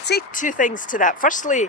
I'd say two things to that. Firstly,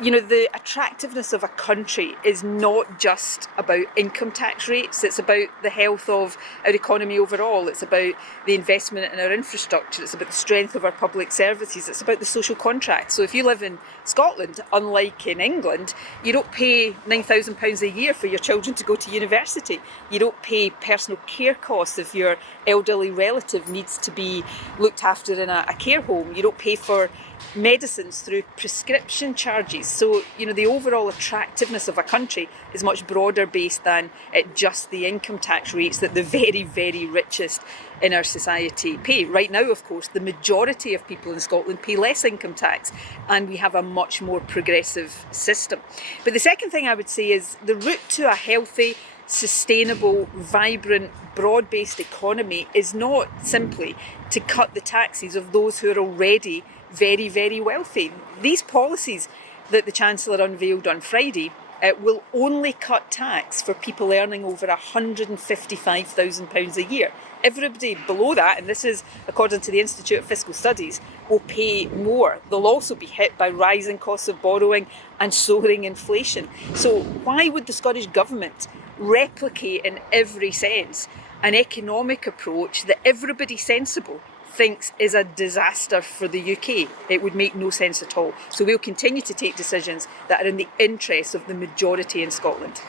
the attractiveness of a country is not just about income tax rates. It's about the health of our economy overall. It's about the investment in our infrastructure. It's about the strength of our public services. It's about the social contract. So if you live in Scotland, unlike in England, you don't pay £9,000 a year for your children to go to university. You don't pay personal care costs if your elderly relative needs to be looked after in a care home. You don't pay for medicines through prescription charges. So, the overall attractiveness of a country is much broader based than just the income tax rates that the very, very richest in our society pay. Right now, of course, the majority of people in Scotland pay less income tax, and we have a much more progressive system. But the second thing I would say is the route to a healthy, sustainable, vibrant, broad-based economy is not simply to cut the taxes of those who are already very, very wealthy. These policies that the Chancellor unveiled on Friday will only cut tax for people earning over £155,000 a year. Everybody below that, and this is according to the Institute of Fiscal Studies, will pay more. They'll also be hit by rising costs of borrowing and soaring inflation. So why would the Scottish Government replicate in every sense an economic approach that everybody sensible thinks is a disaster for the UK? It would make no sense at all. So we'll continue to take decisions that are in the interests of the majority in Scotland.